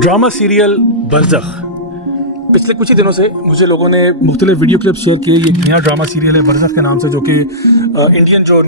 Drama serial बरज़ख। पिछले कुछ ही दिनों से मुझे लोगों ने मुख्तलिफ वीडियो क्लिप शेयर किए। ये एक नया ड्रामा सीरियल है बरज़ख के नाम से, जो कि इंडियन जो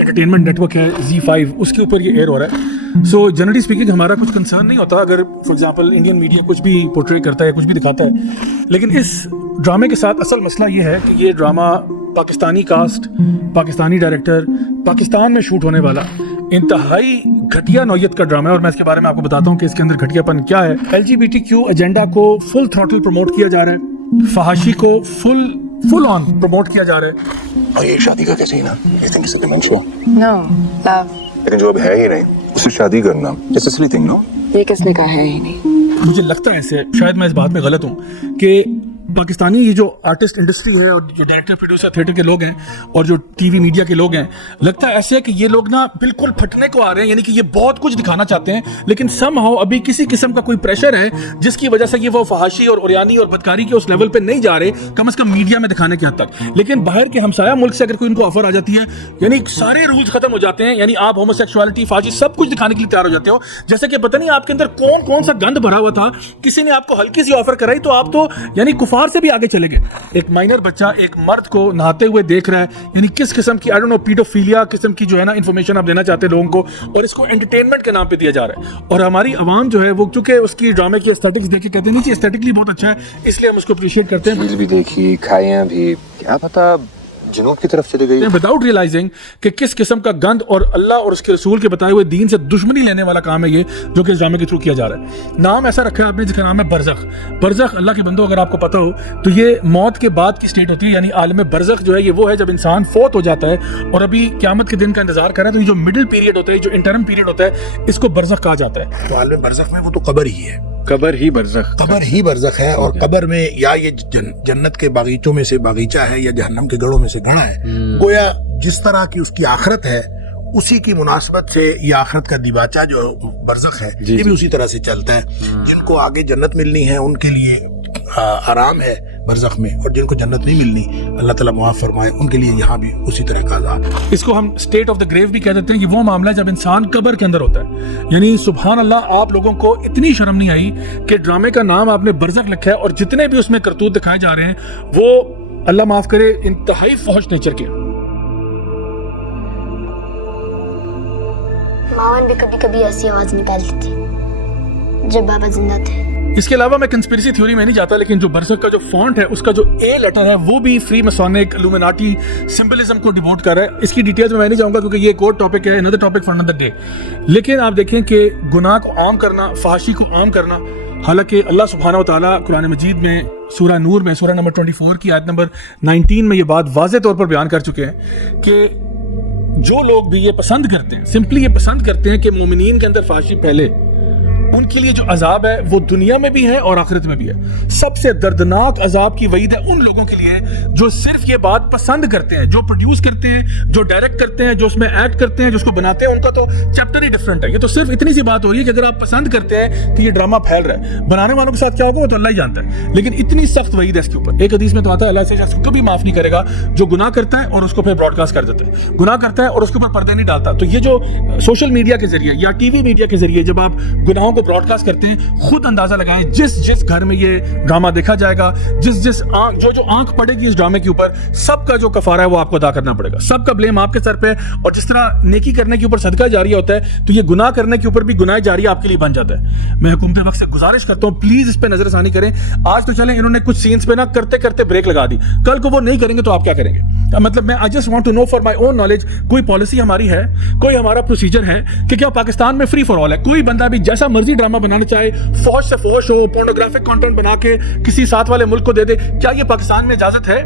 एंटरटेनमेंट नेटवर्क है Z5 उसके ऊपर ये एयर हो रहा है। सो जनरली स्पीकिंग हमारा कुछ कंसर्न नहीं होता अगर फॉर एग्जांपल इंडियन मीडिया कुछ भी पोर्ट्रे करता है, कुछ भी दिखाता है, लेकिन इस ड्रामे के साथ असल मसला ये है कि ये drama Pakistani cast, Pakistani director, Pakistan में शूट होने वाला इंतहाई घटिया नौयत का ड्रामा है। और मैं इसके बारे में आपको बताता हूँ कि इसके अंदर घटियापन क्या है। LGBTQ एजेंडा को फुल थ्रॉटल प्रमोट किया जा रहा है, फहाशी को फुल ऑन प्रमोट किया जा रहा है। और ये शादी का कैसे ही ना, you think it's a dementia? No, love. लेकिन जो अब है ही नहीं, उससे शादी करना it's a silly thing, no? ये किसने कहा है ही नहीं? मुझे लगता है ऐसे, शायद मैं इस बात में गलत हूँ, कि पाकिस्तानी ये जो आर्टिस्ट इंडस्ट्री है और जो डायरेक्टर प्रोड्यूसर थिएटर के लोग हैं और जो टीवी मीडिया के लोग हैं, लगता है ऐसे है कि ये लोग ना बिल्कुल फटने को आ रहे हैं। यानी कि ये बहुत कुछ दिखाना चाहते हैं, लेकिन समहाउ अभी किसी किस्म का कोई प्रेशर है जिसकी वजह से ये वो फहाशी और उरियानी और बदकारी के उस लेवल पे नहीं जा रहे, कम से कम मीडिया में दिखाने के हद तक। लेकिन बाहर के हमसाया मुल्क से अगर कोई इनको ऑफर आ जाती है, यानी सारे रूल्स खत्म हो जाते हैं। यानी आप होमोसेक्सुअलिटी, फहाशी सब कुछ दिखाने के लिए तैयार हो जाते हो, जैसे कि पता नहीं आपके अंदर कौन कौन सा गंद भरा हुआ था, किसी ने आपको हल्की सी ऑफर कराई तो आप तो यानी कुफार से भी आगे चले गए। एक माइनर बच्चा एक मर्द को नहाते हुए देख रहा है, यानी किस किस्म की आई डोंट नो पीडोफिलिया किस्म की जो है ना इंफॉर्मेशन आप देना चाहते हैं लोगों को, और इसको एंटरटेनमेंट के नाम पे दिया जा रहा है। और हमारी आवाम जो है वो चूंकि उसकी ड्रामे की एस्थेटिक्स देख के कहते हैं नहीं कि एस्थेटिकली बहुत अच्छा है, इसलिए हम उसको अप्रिशिएट करते हैं। भी देखी, खाया भी, क्या पता जुनूब की तरफ चले गई, विदाउट रियलाइजिंग कि किस किस्म का गंद और अल्लाह और उसके रसूल के बताए हुए दीन से दुश्मनी लेने वाला काम है ये, जो कि इस ड्रामे के थ्रू किया जा रहा है। नाम ऐसा रखा है आपने जिसका नाम है बरज़ख। बरज़ख अल्लाह के बंदो अगर आपको पता हो तो ये मौत के बाद की स्टेट होती है, यानी आलम बरज़ख जो है ये वो है जब इंसान फौत हो जाता है और अभी क़यामत के दिन का इंतजार कर रहा है। तो ये जो मिडिल पीरियड होता है, जो इंटरम पीरियड होता है, इसको बरज़ख कहा जाता है। तो आलम बरज़ख में वो तो कब्र ही है, कब्र ही बरज़ख, कब्र ही बरज़ख है। और कब्र में या ये जन्नत के बागीचों में से बागीचा है या जहन्नम के गढ़ों में से गढ़ा है। गोया जिस तरह की उसकी आखिरत है उसी की मुनासबत से ये आखिरत का दिबाचा जो बरज़ख है ये भी उसी तरह से चलता है। जिनको आगे जन्नत मिलनी है उनके लिए आराम है बरज़ख में, और जिनको जन्नत नहीं मिलनी अल्लाह ताला मुआफ़ फरमाए उनके लिए यहाँ भी उसी तरह का अज़ाब है। इसको हम स्टेट ऑफ द ग्रेव भी कह देते हैं कि वो मामला है जब इंसान कब्र के अंदर होता है। यानी सुभान अल्लाह, आप लोगों को इतनी शर्म नहीं आई कि ड्रामे का नाम आपने बरज़ख लिखा है और जितने भी उसमें करतूत दिखाए जा रहे हैं वो अल्लाह माफ़ करे इंतहाई फहश नेचर के। मावन भी कभी कभी ऐसी आवाज निकालती थी जब बाबा जिंदा थे। इसके अलावा मैं कंस्पिरेसी थ्योरी में नहीं जाता, लेकिन जो बरज़ख का जो फॉन्ट है उसका जो ए लेटर है वो भी फ्री मसोनिक इल्यूमिनाटी सिंबलिज्म को डिवोट कर रहा है। इसकी डिटेल्स में मैं नहीं जाऊंगा क्योंकि ये एक और टॉपिक है, another topic for another day. लेकिन आप देखें कि गुनाह को आम करना, फहाशी को आम करना, हालांकि अल्लाह सुब्हानहू व तआला कुरान मजीद में सूरह नूर में सूरह नंबर 24 की आयत नंबर 19 में ये बात वाज़ेह तौर पर बयान कर चुके हैं कि जो लोग भी ये पसंद करते हैं, सिंपली ये पसंद करते हैं कि मोमिनीन के अंदर फहाशी फैले, उनके लिए जो अजाब है वो दुनिया में भी है और आखिरत में भी है। सबसे दर्दनाक अजाब की वईद है उन लोगों के लिए जो सिर्फ ये बात पसंद करते हैं, जो प्रोड्यूस करते हैं, जो डायरेक्ट करते हैं, जो उसमें एक्ट करते हैं, जो उसको बनाते हैं। उनका तो चैप्टर ही डिफरेंट है। ये तो सिर्फ इतनी सी बात हो रही है कि अगर आप पसंद करते हैं कि ये ड्रामा फैल रहा है, बनाने वालों के साथ क्या होगा वो तो अल्लाह ही जानता है, लेकिन इतनी सख्त वईद है इसके ऊपर। एक हदीस में तो आता है अल्लाह से शख्स को कभी माफ नहीं करेगा जो गुनाह करता है और उसको फिर ब्रॉडकास्ट कर देता है, गुनाह करता है और उसके ऊपर पर्दे नहीं डालता। तो ये जो सोशल मीडिया के जरिए या टीवी मीडिया के जरिए जब आप गुनाहों को ब्रॉडकास्ट करते हैं, खुद अंदाजा लगाएं जिस घर में ये ड्रामा देखा जाएगा, जिस आंख जो आंख पड़ेगी इस ड्रामे के ऊपर, सबका जो कफारा है वो आपको अदा करना पड़ेगा, सबका ब्लेम आपके सर पे। और जिस तरह नेकी करने के ऊपर सदका जारी होता है, तो ये गुनाह करने के ऊपर भी गुनाह जारी आपके लिए बन जाता है। मैं हुकूमत वक्त से गुजारिश करता हूँ प्लीज इस पे नजरसानी करें। आज तो चलें, इन्होंने कुछ सीन्स पे ना करते करते ब्रेक लगा दी, कल को वो नहीं करेंगे तो आप क्या करेंगे? मतलब मैं I just want to know for my own knowledge, कोई पॉलिसी हमारी है, कोई हमारा प्रोसीजर है कि क्या पाकिस्तान में फ्री फॉर ऑल है? कोई बंदा भी जैसा मर्जी ड्रामा बनाना चाहे, फौज से फौज हो, पोर्नोग्राफिक कंटेंट बना के किसी साथ वाले मुल्क को दे दे, क्या ये पाकिस्तान में इजाजत है?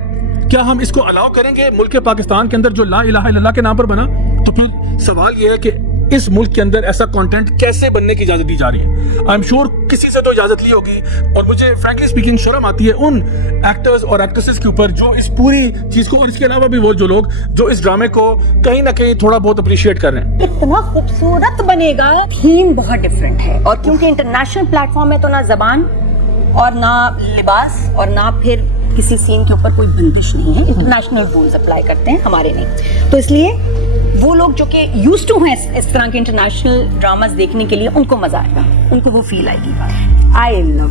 क्या हम इसको अलाउ करेंगे मुल्क पाकिस्तान के अंदर जो ला इलाहा इल्लल्लाह के नाम पर बना? तो फिर सवाल ये है कि इस मुल्क के अंदर ऐसा कंटेंट कैसे बनने की इजाजत दी जा रही है? आई एम श्योर किसी से तो इजाजत ली होगी, और मुझे फ्रैंकली स्पीकिंग शर्म आती है उन एक्टर्स और एक्ट्रेसेस के ऊपर जो इस पूरी चीज को, और इसके अलावा भी वो जो लोग जो इस ड्रामे को कहीं ना कहीं थोड़ा बहुत अप्रिशिएट कर रहे हैं। इतना खूबसूरत बनेगा, थीम बहुत डिफरेंट है, और क्योंकि इंटरनेशनल प्लेटफॉर्म है तो ना जबान और ना लिबास और ना फिर किसी सीन के ऊपर कोई बंदिश नहीं है, इंटरनेशनल रूल्स अप्लाई करते हैं, हमारे नहीं। तो इसलिए وہ لوگ جو کہ یوز ٹو ہیں اس طرح کے انٹرنیشنل ڈراماز دیکھنے کے لیے، ان کو مزہ آئے گا، ان کو وہ فیل آئے گی. آئی لو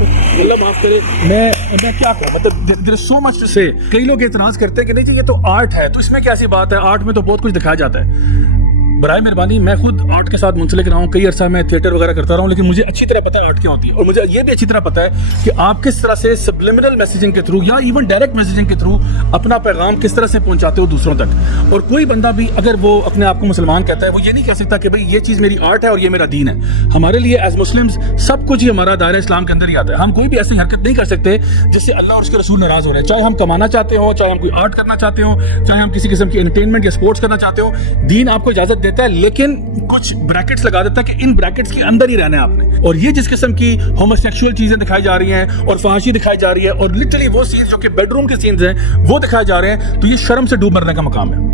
اللہ معاف کرے، میں کیا کہوں، مطلب دیر از سو مچ ٹو سے. کئی لوگ اعتراض کرتے ہیں کہ نہیں جی یہ تو آرٹ ہے، تو اس میں کیا سی بات ہے، آرٹ میں تو بہت کچھ دکھایا جاتا ہے. برائے مہربانی، میں خود آرٹ کے ساتھ منسلک رہا ہوں، کئی عرصہ میں تھیٹر وغیرہ کرتا رہا ہوں، لیکن مجھے اچھی طرح پتہ ہے آرٹ کیا ہوتی ہے، اور مجھے یہ بھی اچھی طرح پتہ ہے کہ آپ کس طرح سے سبلیمنل میسیجنگ کے تھرو یا ایون ڈائریکٹ میسیجنگ کے تھرو اپنا پیغام کس طرح سے پہنچاتے ہو دوسروں تک. اور کوئی بندہ بھی اگر وہ اپنے آپ کو مسلمان کہتا ہے، وہ یہ نہیں کہہ سکتا کہ بھائی یہ چیز میری آرٹ ہے اور یہ میرا دین ہے. ہمارے لیے ایز مسلمز سب کچھ ہی ہمارا دائرہ اسلام کے اندر ہی آتا ہے. ہم کوئی بھی ایسی حرکت نہیں کر سکتے جس سے اللہ اور اس کے رسول ناراض ہو رہے ہیں، چاہے ہم کمانا چاہتے ہوں، چاہے ہم کوئی آرٹ کرنا چاہتے ہوں، چاہے ہم کسی قسم کی انٹرٹینمنٹ یا اسپورٹس کرنا چاہتے ہو. دین آپ کو اجازت دیتا ہے، لیکن کچھ بریکٹس لگا دیتا ہے کہ ان بریکٹس کے اندر ہی رہنا ہے آپ نے. اور یہ جس قسم کی ہوموسیکشول چیزیں دکھائی جا رہی ہیں اور فحاشی دکھائی جا رہی ہے اور لٹرلی وہ سینز جو کہ بیڈ روم کے سینز ہیں وہ دکھائے جا رہے ہیں، تو یہ شرم سے ڈوب مرنے کا مقام ہے.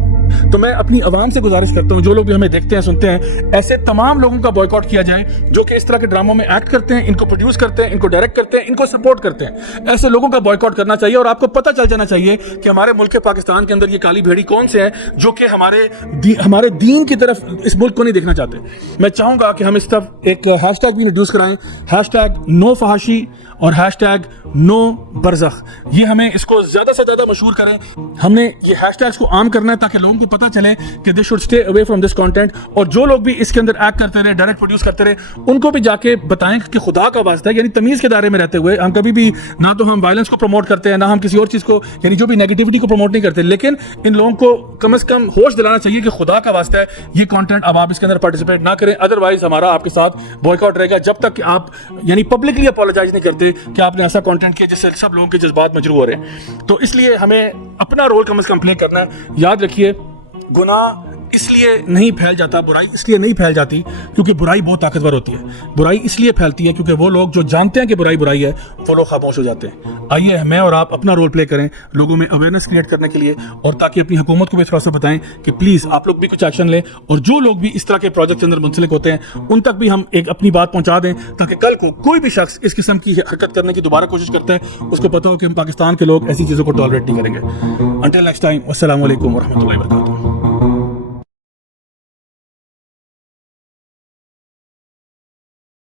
تو میں اپنی عوام سے گزارش کرتا ہوں، جو لوگ بھی ہمیں دیکھتے ہیں سنتے ہیں، ایسے تمام لوگوں کا بائیکاٹ کیا جائے جو کہ اس طرح کے ڈراموں میں ایکٹ کرتے ہیں، ان کو پروڈیوس کرتے ہیں، ان کو ڈائریکٹ کرتے ہیں، ان کو سپورٹ کرتے ہیں. ایسے لوگوں کا بائیکاٹ کرنا چاہیے. اور آپ کو پتہ چل جانا چاہیے کہ ہمارے ملک پاکستان کے اندر یہ کالی بھیڑی کون سے ہیں جو کہ ہمارے دین کی طرف اس ملک کو نہیں دیکھنا چاہتے. میں چاہوں گا کہ ہم اس طرف ایک ہیش ٹیگ بھی انٹروڈیوس کرائیں، ہیش ٹیگ نو فحاشی اور ہیش ٹیگ نو برزخ. یہ ہمیں اس کو زیادہ سے زیادہ مشہور کریں. ہم نے یہ ہیش ٹیگس کو عام کرنا ہے تاکہ لوگوں کو پتہ چلے کہ they should stay away from this content. اور جو لوگ بھی اس کے اندر ایکٹ کرتے رہے، ڈائریکٹ پروڈیوس کرتے رہے، ان کو بھی جا کے بتائیں کہ خدا کا واسطہ ہے، یعنی تمیز کے دائرے میں رہتے ہوئے ہم کبھی بھی نہ تو ہم وائلنس کو پروموٹ کرتے ہیں، نہ ہم کسی اور چیز کو، یعنی جو بھی نیگیٹیوٹی کو پروموٹ نہیں کرتے، لیکن ان لوگوں کو کم از کم ہوش دلانا چاہیے کہ خدا کا واسطہ ہے یہ کانٹینٹ اب آپ اس کے اندر پارٹیسپیٹ نہ کریں. ادروائز ہمارا آپ کے ساتھ بوائیکاٹ رہے گا جب تک کہ آپ یعنی پبلکلی اپولوجائز نہیں کرتے کہ آپ نے ایسا کانٹینٹ کیا جس سے سب لوگوں کے جذبات مجروح ہو رہے ہیں. تو اس لیے ہمیں اپنا رول کم از کم پلے کرنا ہے. یاد رکھیے، گناہ اس لیے نہیں پھیل جاتا، برائی اس لیے نہیں پھیل جاتی کیونکہ برائی بہت طاقتور ہوتی ہے. برائی اس لیے پھیلتی ہے کیونکہ وہ لوگ جو جانتے ہیں کہ برائی ہے وہ لوگ خاموش ہو جاتے ہیں. آئیے میں اور آپ اپنا رول پلے کریں لوگوں میں اویئرنیس کریٹ کرنے کے لیے، اور تاکہ اپنی حکومت کو بھی تھوڑا سا بتائیں کہ پلیز آپ لوگ بھی کچھ ایکشن لیں، اور جو لوگ بھی اس طرح کے پروجیکٹ کے اندر منسلک ہوتے ہیں ان تک بھی ہم ایک اپنی بات پہنچا دیں، تاکہ کل کو کوئی بھی شخص اس قسم کی حرکت کرنے کی دوبارہ کوشش کرتا ہے اس کو پتہ ہو کہ ہم پاکستان کے لوگ ایسی چیزوں کو ٹالریٹ نہیں کریں گے. انٹل نیکسٹ ٹائم، السلام علیکم ورحمۃ اللہ وبرکاتہ.